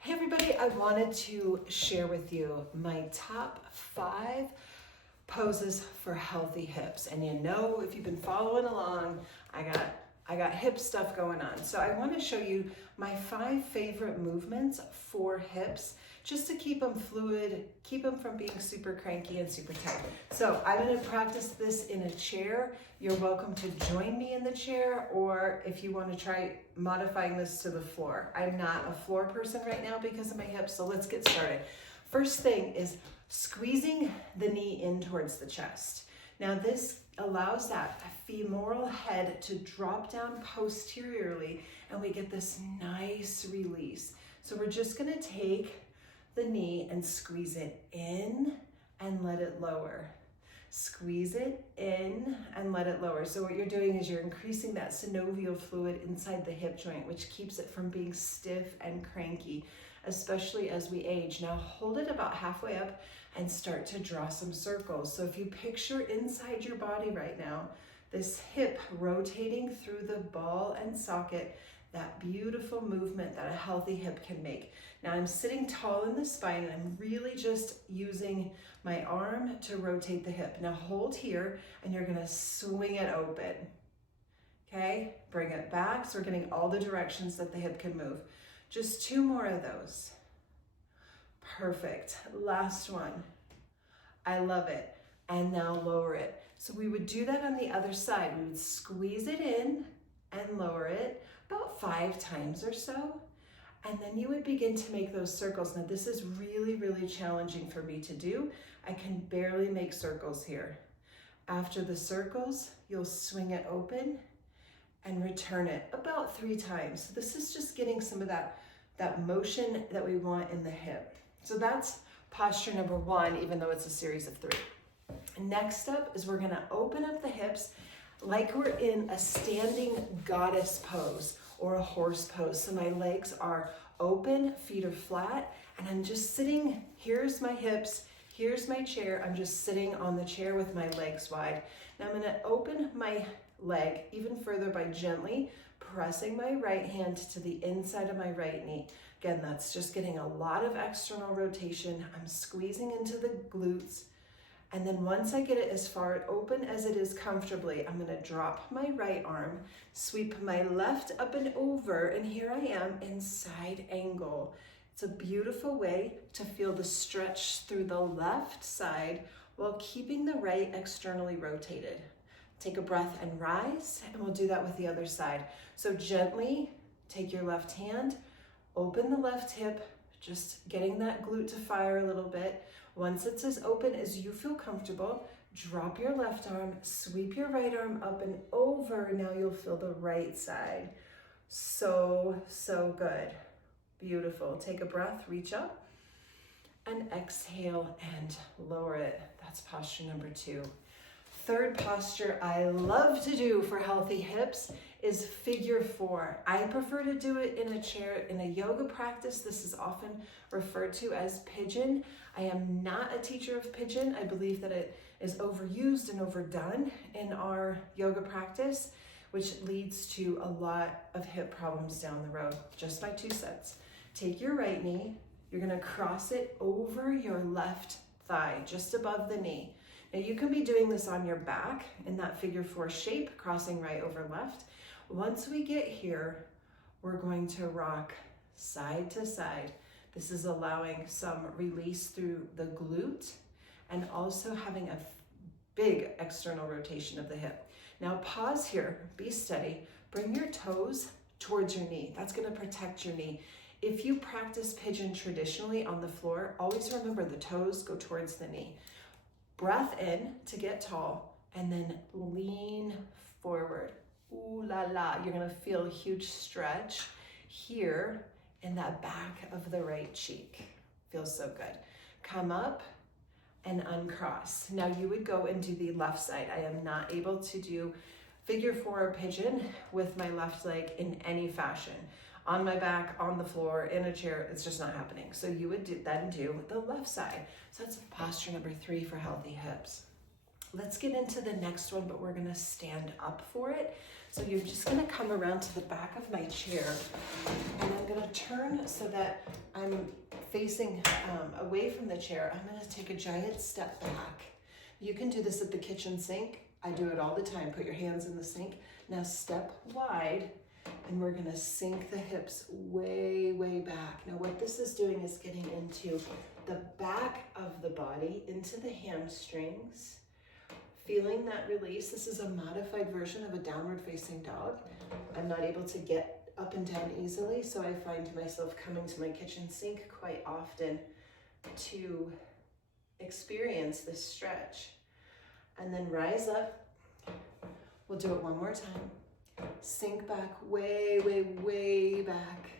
Hey everybody, I wanted to share with you my top 5 poses for healthy hips. And you know, if you've been following along, I got hip stuff going on. So I want to show you my 5 favorite movements for hips, just to keep them fluid, keep them from being super cranky and super tight. So I'm going to practice this in a chair. You're welcome to join me in the chair, or if you want to try modifying this to the floor. I'm not a floor person right now because of my hips, so let's get started. First thing is squeezing the knee in towards the chest. Now this allows that femoral head to drop down posteriorly, and we get this nice release. So we're just going to take the knee and squeeze it in and let it lower. Squeeze it in and let it lower. So what you're doing is you're increasing that synovial fluid inside the hip joint, which keeps it from being stiff and cranky, especially as we age. Now hold it about halfway up and start to draw some circles. So if you picture inside your body right now, this hip rotating through the ball and socket, that beautiful movement that a healthy hip can make. Now I'm sitting tall in the spine and I'm really just using my arm to rotate the hip. Now hold here and you're gonna swing it open. Okay, bring it back. So we're getting all the directions that the hip can move. Just 2 more of those. Perfect, last one. I love it. And now lower it. So we would do that on the other side. We would squeeze it in and lower it about 5 times or so. And then you would begin to make those circles. Now this is really, really challenging for me to do. I can barely make circles here. After the circles, you'll swing it open and return it about 3 times. So this is just getting some of that motion that we want in the hip. So that's posture number 1, even though it's a series of 3. Next up is we're gonna open up the hips like we're in a standing goddess pose or a horse pose. So my legs are open, feet are flat, and I'm just sitting. Here's my hips, here's my chair. I'm just sitting on the chair with my legs wide. Now I'm gonna open my leg even further by gently pressing my right hand to the inside of my right knee. Again, that's just getting a lot of external rotation. I'm squeezing into the glutes. And then once I get it as far open as it is comfortably, I'm gonna drop my right arm, sweep my left up and over, and here I am in side angle. It's a beautiful way to feel the stretch through the left side while keeping the right externally rotated. Take a breath and rise, and we'll do that with the other side. So gently take your left hand, open the left hip, just getting that glute to fire a little bit. Once it's as open as you feel comfortable, drop your left arm, sweep your right arm up and over. Now you'll feel the right side. So, so good. Beautiful. Take a breath, reach up, and exhale and lower it. That's posture number 2. Third posture I love to do for healthy hips is figure 4. I prefer to do it in a chair. In a yoga practice, this is often referred to as pigeon. I am not a teacher of pigeon. I believe that it is overused and overdone in our yoga practice, which leads to a lot of hip problems down the road. Just my 2 cents. Take your right knee. You're gonna cross it over your left thigh, just above the knee. Now you can be doing this on your back in that figure 4 shape, crossing right over left. Once we get here, we're going to rock side to side. This is allowing some release through the glute and also having a big external rotation of the hip. Now pause here, be steady, bring your toes towards your knee. That's gonna protect your knee. If you practice pigeon traditionally on the floor, always remember the toes go towards the knee. Breath in to get tall, and then lean forward. Ooh la la, you're gonna feel a huge stretch here in that back of the right cheek. Feels so good. Come up and uncross. Now you would go and do the left side. I am not able to do figure 4 or pigeon with my left leg in any fashion. On my back, on the floor, in a chair, it's just not happening. So you would then do the left side. So that's posture number 3 for healthy hips. Let's get into the next one, but we're gonna stand up for it. So you're just gonna come around to the back of my chair, and I'm gonna turn so that I'm facing away from the chair. I'm gonna take a giant step back. You can do this at the kitchen sink. I do it all the time. Put your hands in the sink. Now step wide, and we're gonna sink the hips way, way back. Now what this is doing is getting into the back of the body, into the hamstrings, feeling that release. This is a modified version of a downward facing dog. I'm not able to get up and down easily, so I find myself coming to my kitchen sink quite often to experience this stretch. And then rise up. We'll do it one more time. Sink back, way, way, way back.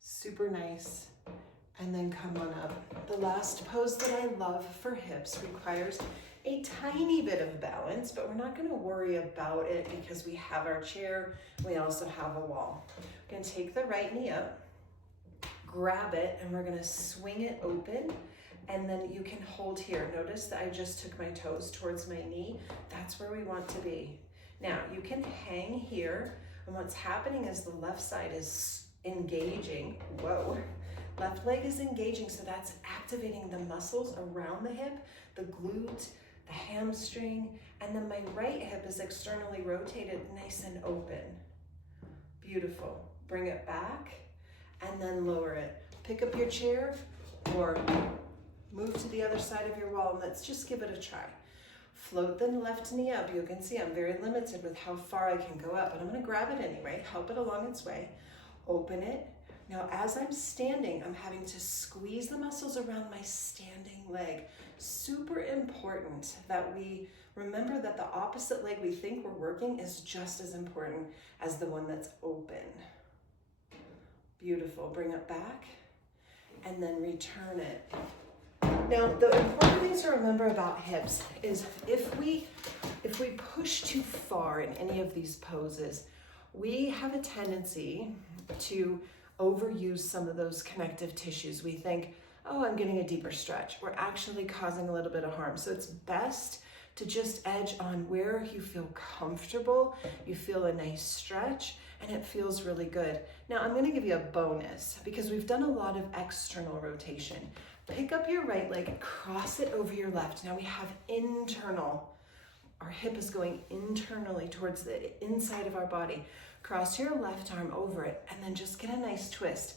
Super nice. And then come on up. The last pose that I love for hips requires a tiny bit of balance, but we're not gonna worry about it because we have our chair, we also have a wall. We're gonna take the right knee up, grab it, and we're gonna swing it open, and then you can hold here. Notice that I just took my toes towards my knee. That's where we want to be. Now, you can hang here, and what's happening is the left side is engaging. Whoa. Left leg is engaging, so that's activating the muscles around the hip, the glute, the hamstring, and then my right hip is externally rotated, nice and open. Beautiful. Bring it back, and then lower it. Pick up your chair, or move to the other side of your wall, and let's just give it a try. Float the left knee up. You can see I'm very limited with how far I can go up, but I'm gonna grab it anyway, help it along its way, open it. Now, as I'm standing, I'm having to squeeze the muscles around my standing leg. Super important that we remember that the opposite leg we think we're working is just as important as the one that's open. Beautiful. Bring it back and then return it. Now, the important thing to remember about hips is if we push too far in any of these poses, we have a tendency to overuse some of those connective tissues. We think, oh, I'm getting a deeper stretch. We're actually causing a little bit of harm. So it's best to just edge on where you feel comfortable, you feel a nice stretch, and it feels really good. Now I'm gonna give you a bonus because we've done a lot of external rotation. Pick up your right leg, cross it over your left. Now we have internal. Our hip is going internally towards the inside of our body. Cross your left arm over it and then just get a nice twist.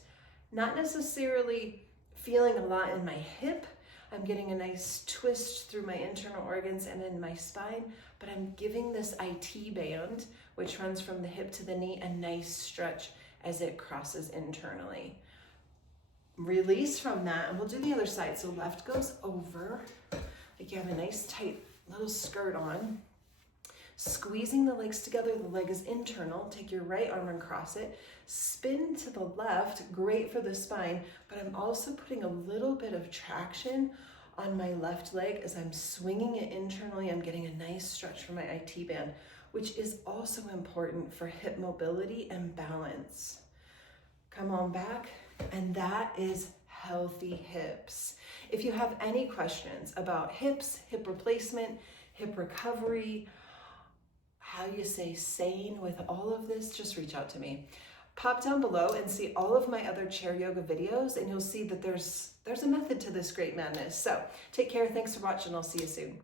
Not necessarily feeling a lot in my hip. I'm getting a nice twist through my internal organs and in my spine, but I'm giving this IT band, which runs from the hip to the knee, a nice stretch as it crosses internally. Release from that, and we'll do the other side. So left goes over, like you have a nice tight little skirt on. Squeezing the legs together, the leg is internal. Take your right arm and cross it. Spin to the left, great for the spine, but I'm also putting a little bit of traction on my left leg as I'm swinging it internally. I'm getting a nice stretch from my IT band, which is also important for hip mobility and balance. Come on back, and that is healthy hips. If you have any questions about hips, hip replacement, hip recovery, how you stay sane with all of this, just reach out to me. Pop down below and see all of my other chair yoga videos, and you'll see that there's a method to this great madness. So take care, thanks for watching, I'll see you soon.